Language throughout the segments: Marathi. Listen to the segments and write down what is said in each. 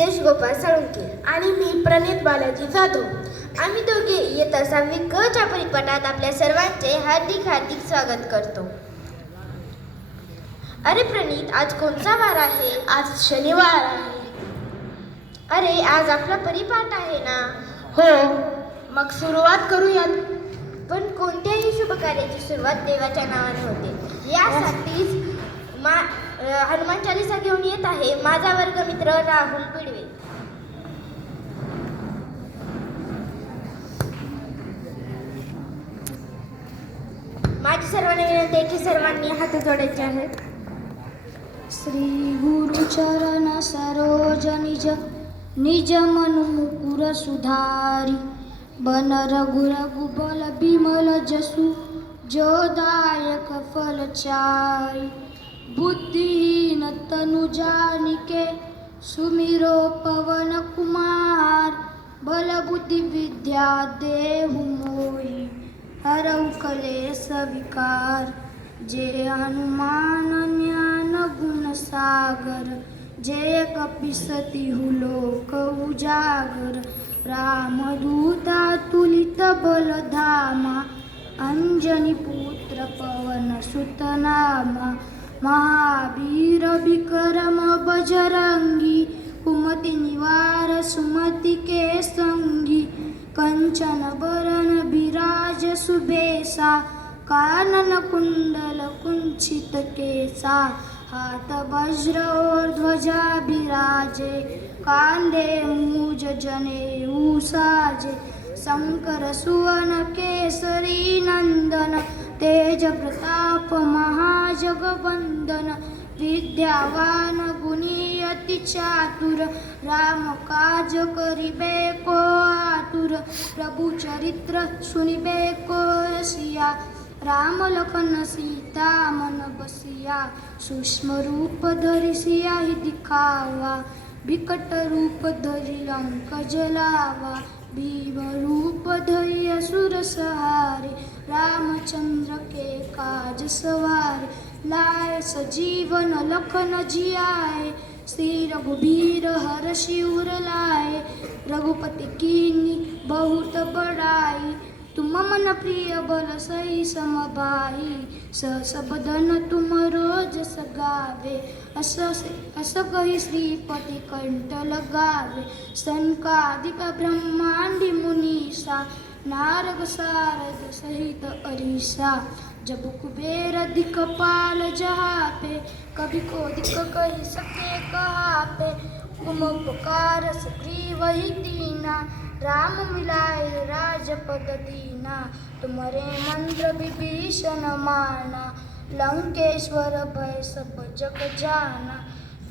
सिद्धेश गोपाळ साळुंके. आणि मी प्रणित बालाजी जाधव. आम्ही दोघे इयत्ता 6वी क च्या परिपाठात आपल्या सर्वांचे हार्दिक हार्दिक स्वागत करतो. अरे प्रणित, आज कोणता वार आहे? आज शनिवार आहे. अरे, आज आपला परिपाठ आहे ना? हो, मग सुरुवात करूयात. पण कोणत्याही शुभ कार्याची सुरुवात देवाच्या नावाने होते. यासाठीच हनुमान चालीसा घेऊन येत आहे माझा वर्गमित्र राहुल बिडवे. माझी सर्वांना विनंती आहे की सर्वांनी हात जोडायचे आहेत. श्री गुरु चरण सरोज निज निज मनु मुकुर सुधारी बन रघु रघुबल बिमल जसु जो दायक फलचारी बुद्धिहीन तनु जानिके सुमिरो पवन कुमार बल बुद्धि विद्या देहु मोहि हरऊ कलेश विकार जे हनुमान ज्ञान गुण सागर जय कपिसतिहु लोक उजागर रामदूता तुलित बलधामा अंजनी पुत्र पवन सुत नामा महावीर विक्रम बजरंगी कुमति निवार सुमति के संगी कंचन बरन विराज सुबेसा कानन कुंडल कुंचित केसा हाथ वज्र और ध्वजा विराजे कांधे मूज जनेऊ साजे शंकर सुवन केसरी नंदन तेज प्रताप महाजगवंदन विद्यावान गुणी अति चातुर राम काज करिबे को आतुर प्रभु चरित्र सुनिबे को रसिया राम लखन सीता मन बसिया सूक्ष्म रूप धरि सिया ही दिखावा विकट रूप धरि लंक जलावा भीम रूप धरि असुर सहारे रामचंद्र के काज सवारे लाए सजीवन लखन जियाए श्री रघुबीर हर्षि उर लाए रघुपति कीन्ही बहुत बड़ाई तुम मन प्रिय बल सही समभाई सहस बदन तुम रोज सगावे अस कही श्रीपति कंठ लगावे सनकादिक ब्रह्मांडि मुनीसा नारद सारद सहित अरीसा जब कुबेर दिखपाल जहापे कभी को दिख कही सके कहापे तुम उपकार सुग्रीव ही दीना राम मिलाए राजपद दीना तुम्हारे मंत्र विभीषण माना लंकेश्वर भय सब जग जाना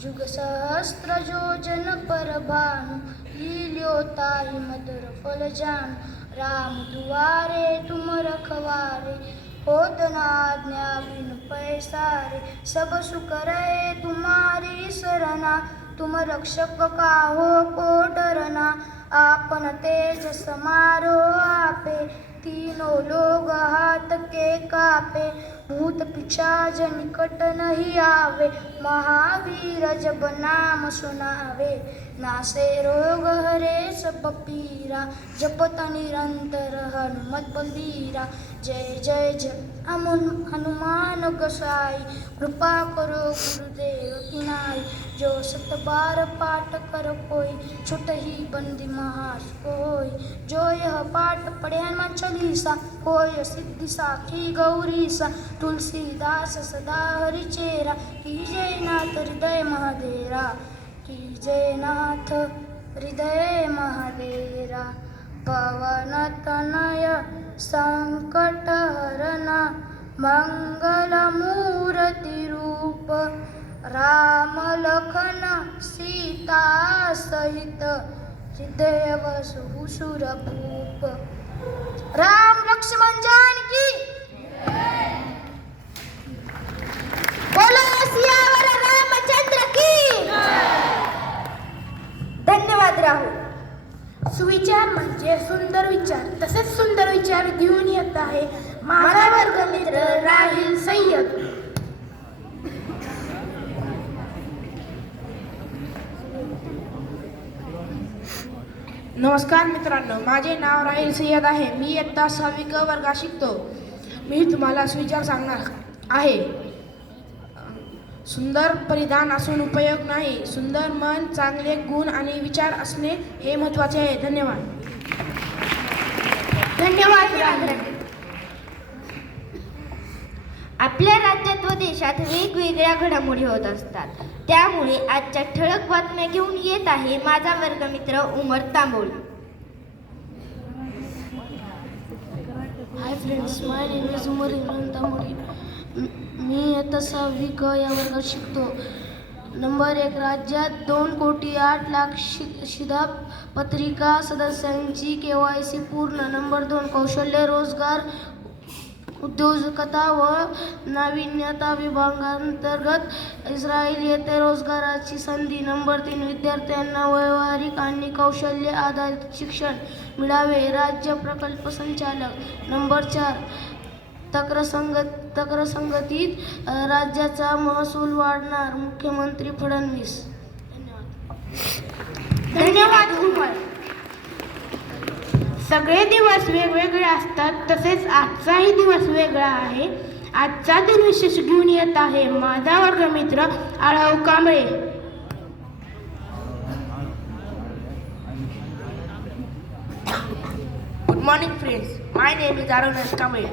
जुग सहस्त्र योजन पर भानु लील्योताहि मधुर फल जान राम दुआरे तुम रखवारे होत न आज्ञा बिनु पैसारे सब सुख रहे तुम्हारी सरना तुम रक्षक काहो को डरना आपन तेज समारो आपे तीनों लोग हाथ के कापे भूत पिशाच निकट नहीं आवे महावीर जब नाम सुनावे नासे रोग हरे सब पीरा जपत निरंतर हनुमत बलबीरा जय जय जय हनुमान गोसाई कृपा करो गुरुदेव की नाई जो सत बार पाठ कर कोई छुट ही बंदी महास कोई जो यह पाठ पढ़े हनुमान चालीसा होय सिद्धि साखी गौरीसा तुलसीदास सदा हरि चेरा की जय नाथ हृदय महादेरा की जय नाथ हृदय महादेरा पवन तनय संकट हरना मंगल मूर्ति रूप राम लखन सीता सहित हृदय वसु सुरभूप राम लक्ष्मण जानकी बोलो सियावर रामचंद्र की। धन्यवाद राहुल. सुविचार म्हणजे सुंदर विचार. तसेच सुंदर विचार घेऊन येत आहे माझा वर्गमित्र राहुल सय्यद. नमस्कार मित्रांनो, माझे नाव राहिल सय्यद आहे. मी इयत्ता 6वी क वर्गात शिकतो. मी तुम्हाला सुविचार सांगणार आहे. सुंदर परिधान असून उपयोग नाही, सुंदर मन, चांगले गुण आणि विचार असणे हे महत्त्वाचे आहे. धन्यवाद. धन्यवाद. आपल्या राज्यात व देशात वेगवेगळ्या घडामोडी होत असतात. त्यामुळे आजच्या ठळक बातम्या घेऊन येत आहे माझा वर्गमित्र Umar Tamboli. Hi friends, my name is Umar Imran Tamboli. मी इयत्ता 6वी क या वर्गात शिकतो. नंबर 1, राज्यात 2,08,00,000 शिधापत्रिका सदस्यांची KYC पूर्ण. नंबर 2, कौशल्य, रोजगार, उद्योजकता व नाविन्यता विभागांतर्गत इस्रायल येथे रोजगाराची संधी. नंबर 3, विद्यार्थ्यांना व्यावहारिक आणि कौशल्य आधारित शिक्षण मिळावे, राज्य प्रकल्प संचालक. नंबर 4, तर्कसंगतीत राज्याचा महसूल वाढणार, मुख्यमंत्री फडणवीस. धन्यवाद उमर. सगळे दिवस वेगवेगळे असतात, तसेच आजचाही दिवस वेगळा आहे. आजचा दिन विशेष घेऊन येत आहे माझा वर्गमित्र Aalav Kamble. Good morning friends, my name is Aronas Kamble.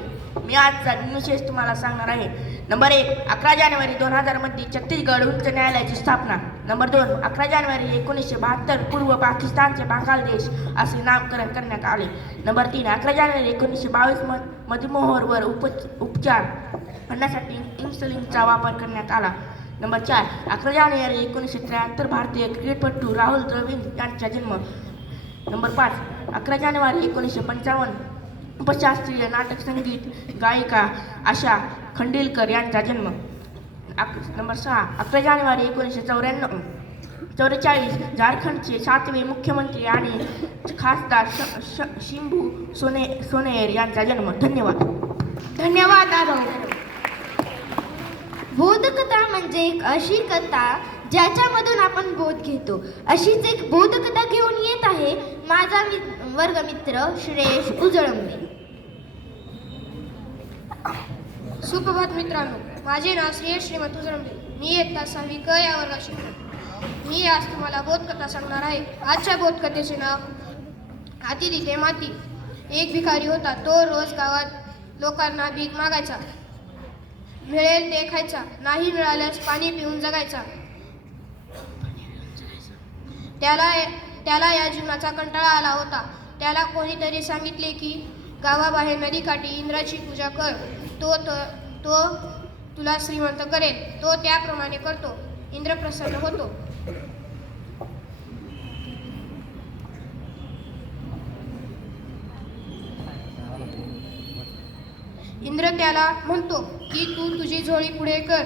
मी आजचा दिन विशेष तुम्हाला सांगणार आहे. नंबर 1, 11 जानेवारी 2000 मध्ये छत्तीसगड उच्च न्यायालयाची स्थापना. नंबर 2, 11 जानेवारी 1972 पूर्व पाकिस्तानचे बांगलादेश असे नामकरण करण्यात आले. नंबर 3, 11 जानेवारी 1922 मधुमेहावर उपचार करण्यासाठी इन्सुलिनचा वापर करण्यात आला. नंबर 4, 11 जानेवारी 1973 भारतीय क्रिकेटपटू राहुल द्रविड यांचा जन्म. नंबर 5, 11 जानेवारी 1955 उपशास्त्रीय नाटक संगीत गायिका आशा खंडेलकर यांचा जन्म. नंबर 6, 11 जानेवारी 1944 झारखंडचे 7वे मुख्यमंत्री आणि खासदार शिंबू सोनेर यांचा जन्म. धन्यवाद. धन्यवाद आरव. बोधकथा म्हणजे एक अशी कथा ज्याच्यामधून आपण बोध घेतो. अशीच एक बोधकथा घेऊन येत आहे माझा वर्गमित्र श्रेयश उजळंबे. सुप्रभात मित्रांनो, माझे नाव श्रेयश श्रीमंत उजळंबे. मी इयत्ता 6वी क या वर्गात शिकतो. मी आज तुम्हाला बोधकथा सांगणार आहे. आजच्या बोधकथेचे नाव हाती तिथे माती. एक भिकारी होता. तो रोज गावात लोकांना भीक मागायचा. मिळेल ते खायचा, नाही मिळाल्यास पाणी पिऊन जगायचा. त्याला या जीवनाचा कंटाळा आला होता. त्याला कोणीतरी सांगितले की गावाबाहेर नदीकाठी इंद्राची पूजा कर, तो तुला श्रीमंत करेल. तो त्याप्रमाणे करतो. इंद्र प्रसन्न होतो. इंद्र त्याला म्हणतो की तू तुझी झोळी पुढे कर,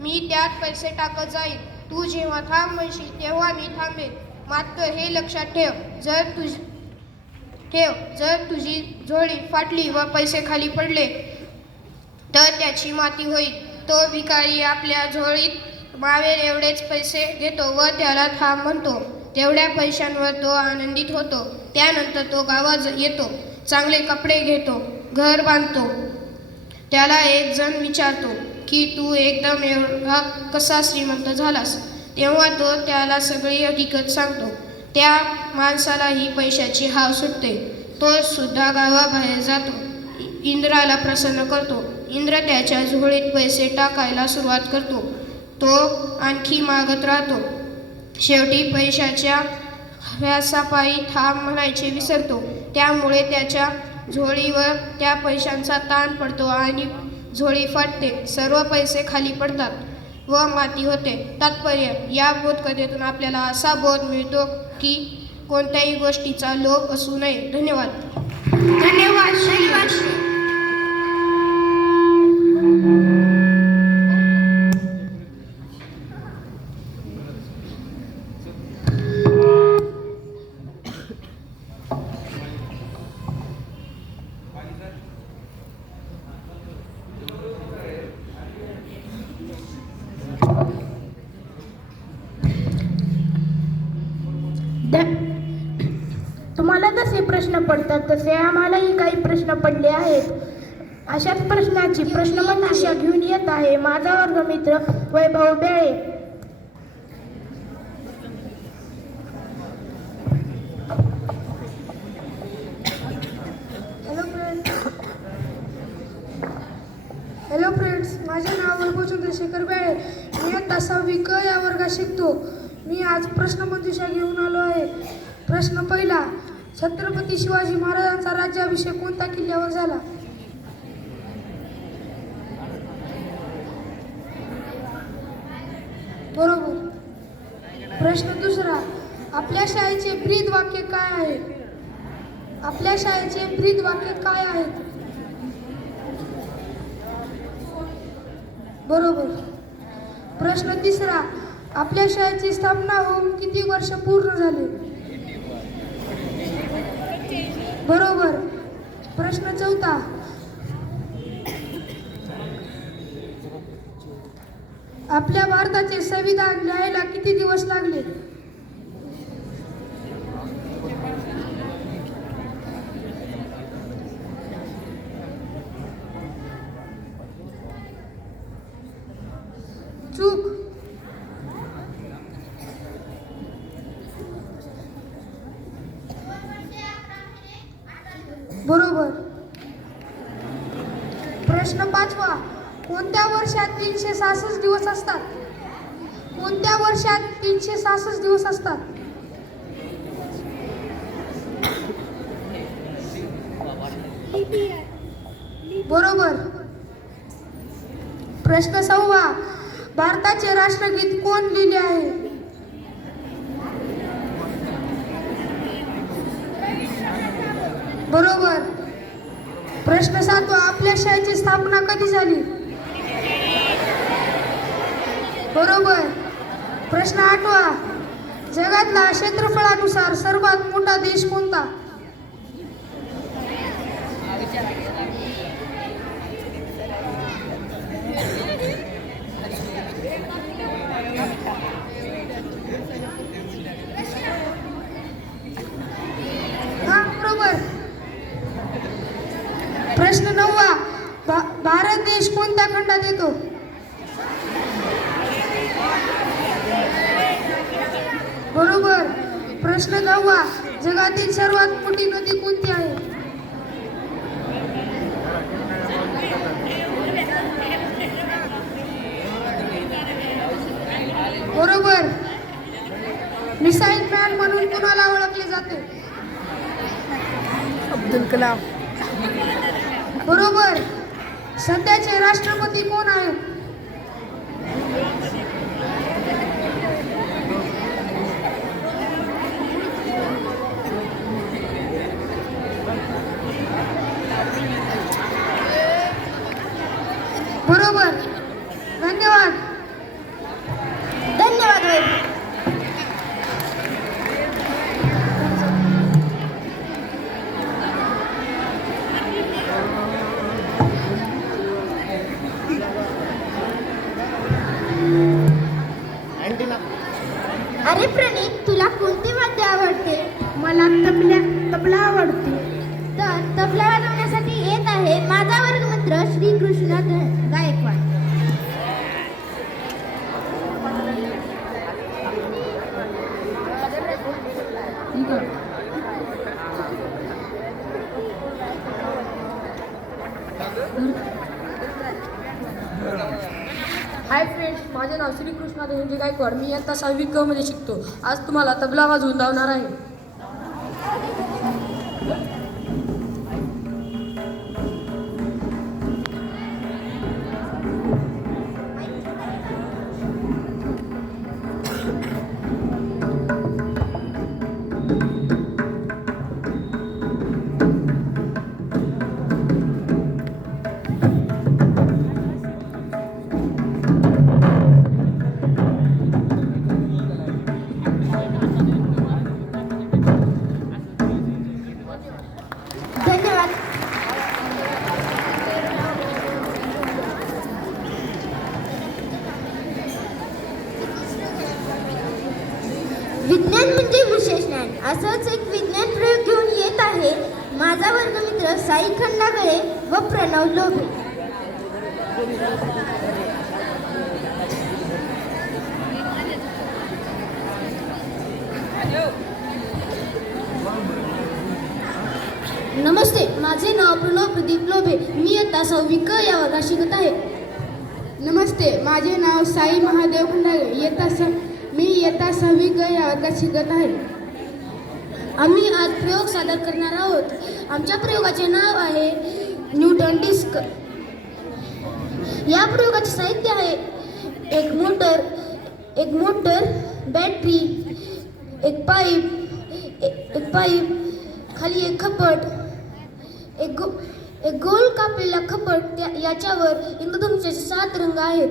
मी त्यात पैसे टाकत जाईल. तू जेव्हा थांब म्हणशील तेव्हा मी थांबेन. मात्र हे लक्षात ठेव, जर तुझी झोळी फाटली व पैसे खाली पडले तर त्याची माती होईल. तो भिकारी आपल्या झोळीत मावेल एवढेच पैसे घेतो व त्याला थांब म्हणतो. तेवढ्या पैशांवर तो आनंदित होतो. त्यानंतर तो गावात येतो, चांगले कपडे घेतो, घर बांधतो. त्याला एक जण विचारतो की तू एकदम एवढा कसा श्रीमंत झालास. तेव्हा तो त्याला सगळी हकीकत सांगतो. त्या माणसालाही पैशाची हाव सुटते. तो सुद्धा गावाबाहेर जातो, इंद्राला प्रसन्न करतो. इंद्र त्याच्या झोळीत पैसे टाकायला सुरुवात करतो. तो आणखी मागत राहतो. शेवटी पैशाच्या व्यासापायी थांब म्हणायचे विसरतो. त्यामुळे त्याच्या झोळीवर त्या पैशांचा ताण पडतो आणि झोळी फाटते. सर्व पैसे खाली पडतात व माती होते. तात्पर्य, या बोधकथेतून आपल्याला असा बोध मिळतो की कोणत्याही गोष्टीचा लोभ असू नये. धन्यवाद. धन्यवाद श्री. तुम्हाला जसे प्रश्न पडतात तसे आम्हालाही काही प्रश्न पडले आहेत. अशाच प्रश्नाची प्रश्नमंजुषा घेऊन येत आहे माझा वर्गमित्र वैभव बेळे. हॅलो फ्रेंड्स, माझे नाव वैभव चंद्रशेखर बेळे. मी आता 6वी क या वर्गात शिकतो. मी आज प्रश्नमंजुषा घेऊन आलो आहे. प्रश्न पहिला, छत्रपती शिवाजी महाराजांचा राज्याभिषेक कोणत्या किल्ल्यावर झाला? बरोबर. प्रश्न दुसरा, आपल्या शाळेचे ब्रीद वाक्य काय आहे? आपल्या शाळेचे ब्रीद वाक्य काय आहेत? बरोबर. प्रश्न तिसरा, आपल्या शाळेची स्थापना होऊन किती वर्ष पूर्ण झाले? बरोबर. प्रश्न चौथा, आपल्या भारताचे संविधान लिहायला किती दिवस लागले? चूक. बरोबर. प्रश्न पाचवा, कोणत्या वर्षात 366 दिवस असतात? कोणत्या वर्षात 366 दिवस असतात? बरोबर. प्रश्न 6वा, भारताचे राष्ट्रगीत कोण लिहिले आहे? बरोबर. प्रश्न 7वा, आपल्या शाळेची स्थापना कधी झाली? बरोबर. प्रश्न 8वा, जगातला क्षेत्रफळानुसार सर्वात मोठा देश कोणता? हा, बरोबर. प्रश्न 9वा, भारत देश कोणत्या खंडात येतो? बरोबर. प्रश्न 10वा, जगातील सर्वात मोठी नदी कोणती आहे? बरोबर. मिसाईल मॅन म्हणून कोणाला ओळखले जाते? अब्दुल कलाम. बरोबर. सध्याचे राष्ट्रपती कोण आहेत? बरोबर. धन्यवाद. धन्यवाद वैभव. अरे प्रणीत, तुला कोणते वाद्य आवडते? मला तबला आवडते. तर तबला वाजवण्यासाठी येत आहे माझा वर्गमित्र श्रीकृष्ण गायकवाड. हाय फ्रेंड्स, माझे नाव श्रीकृष्ण धनंजय गायकवाड. मी आता 6वी क मध्ये शिकतो. आज तुम्हाला तबला वाजवून दावणार आहे. मित्र साई खंडागळे व प्रणव लोभे. नमस्ते, माझे नाव प्रणव प्रदीप लोभे. मी इयत्ता 6वी क या वर्गात शिकत आहे. नमस्ते, माझे नाव साई महादेव खंडागळे. मी इयत्ता 6वी ग या वर्गात शिकत आहे. आम्ही आज प्रयोग सादर करणार आहोत. आमच्या प्रयोगाचे नाव आहे न्यूटन डिस्क. या प्रयोगाचे साहित्य आहे एक मोटर, बॅटरी, एक पाईप, खाली एक खपट, एक गोल कापलेला खपट, याच्यावर इंद्रधनुष्याचे 7 रंग आहेत.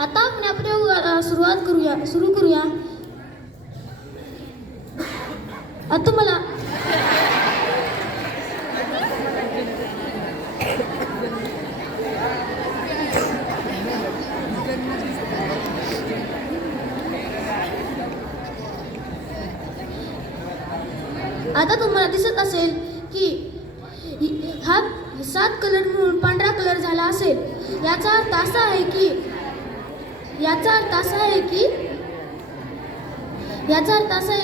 आता आपण या प्रयोगाला सुरू करूया. आता मला आता तुम्हाला दिसत असेल की हा 7 कलर मिळून पांढरा कलर झाला असेल. याचा अर्थ असा आहे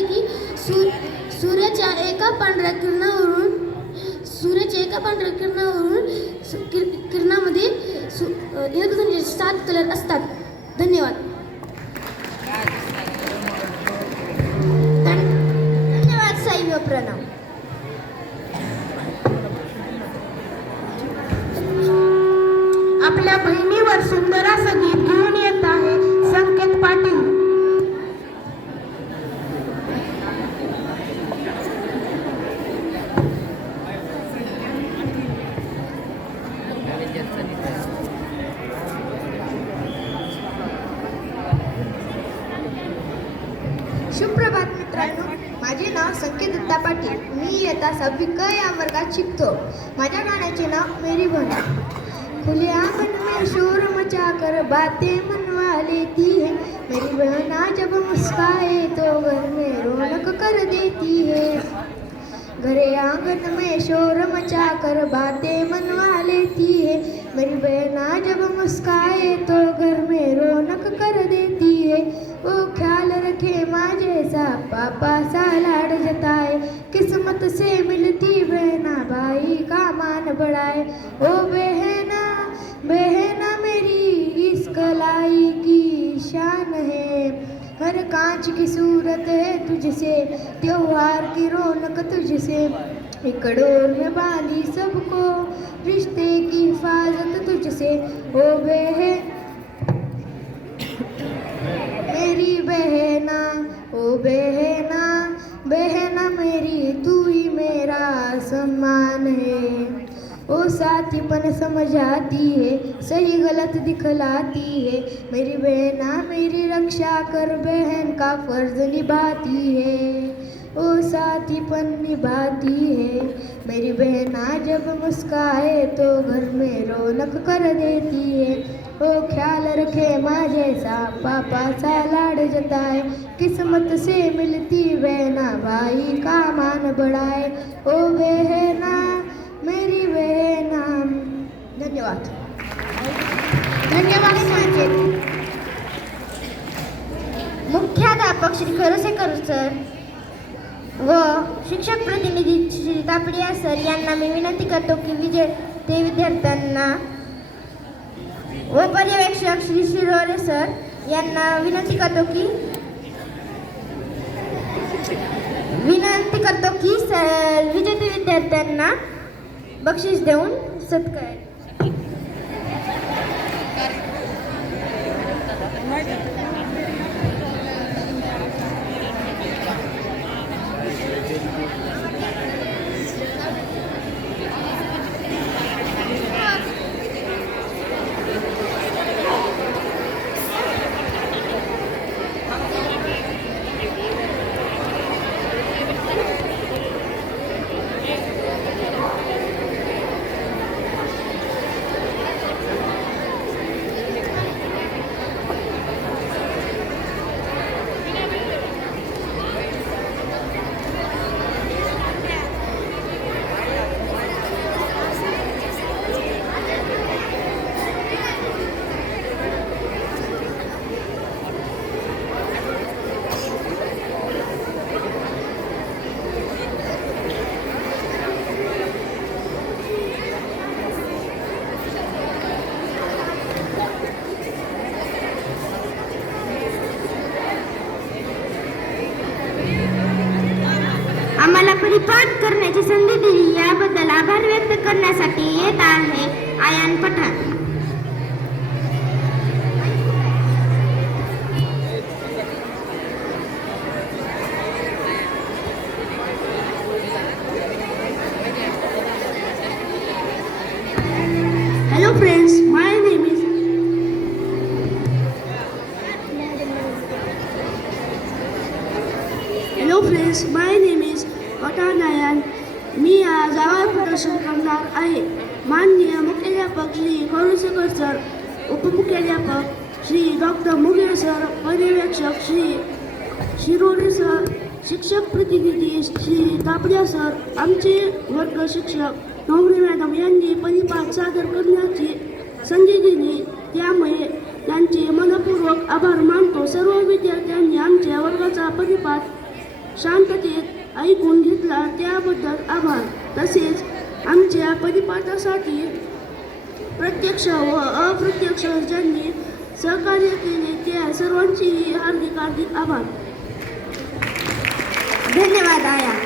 की सूर्याच्या एका पांढऱ्या किरणामध्ये इंद्रधनुष्याचे 7 कलर असतात. धन्यवाद. धन्यवाद साई व प्रणव. आपल्या बहिणीवर सुंदर असं गीत घेऊन येत आहे संकेत पाटील. सुप्रभात मित्रांनो, माझे नाव संकेत दत्ता पाटील. मी इयत्ता 6वी क या वर्गात शिकतो. माझ्या गाण्याचे नाव मेरी बहना. खुले आंगन में शोर मचा कर बातें मनवा लेती है, मेरी बहना जब मुस्काए तो घर में रौनक कर देती है. घरे आंगन में शोर मचा कर बातें मनवा लेती है, मेरी बहना जब मुस्काए तो घर में रौनक कर देती है. वो ख्याल रखे माँ जैसा पापा सा लाड जताए, किस्मत से मिलती बहना भाई का मान बढ़ाए. ओ बहना बहना मेरी इस कलाई की शान है, हर कांच की सूरत है तुझसे, त्योहार की रौनक तुझसे. एक डोर में बांधी सबको, रिश्ते की हिफाजत तुझसे. ओ मेरी बहना, ओ बहना बहना मेरी, तू ही मेरा सम्मान है. ओ साथीपन समझाती है, सही गलत दिखलाती है, मेरी बहना मेरी रक्षा कर बहन का फर्ज निभाती है. ओ साथीपन निभाती है, मेरी बहना जब मुस्काए तो घर में रौनक कर देती है. ओ ख्याल रखे माँ जैसा पापा सा लाड जताए, किस्मत से मिलती बहना भाई का मान बढ़ाए. ओ बहना मेरी बहना. धन्यवाद. धन्यवाद. मुख्याध्यापक श्री खरसेकर सर व शिक्षक प्रतिनिधी श्री तापडिया सर यांना मी विनंती करतो की विजेते विद्यार्थ्यांना व पर्यवेक्षक श्री शिरोरे सर यांना विनंती करतो की विजेते विद्यार्थ्यांना बक्षीस देऊन सत्कार. परिपाठ करण्याची संधी दिली याबद्दल आभार व्यक्त करण्यासाठी येत आहे Ayaan Pathan. Hello friends, my name is Pathan Ayaan. मी आज आभार प्रदर्शन करणार आहे. माननीय मुख्याध्यापक श्री खडूसकर सर, उपमुख्याध्यापक श्री डॉक्टर मुगळे सर, पर्यवेक्षक श्री शिरोडे सर, शिक्षक प्रतिनिधी श्री तापडिया सर, आमचे वर्ग शिक्षक नवरे मॅडम यांनी परिपाठ सादर करण्याची संधी दिली त्यामुळे त्यांचे मनपूर्वक आभार मानतो. सर्व विद्यार्थ्यांनी आमच्या वर्गाचा परिपाठ शांततेत ऐकून घेतला त्याबद्दल आभार. तसेच आमच्या परिपाठासाठी प्रत्यक्ष व अप्रत्यक्ष ज्यांनी सहकार्य केले त्या सर्वांचेही हार्दिक आभार. धन्यवाद आया.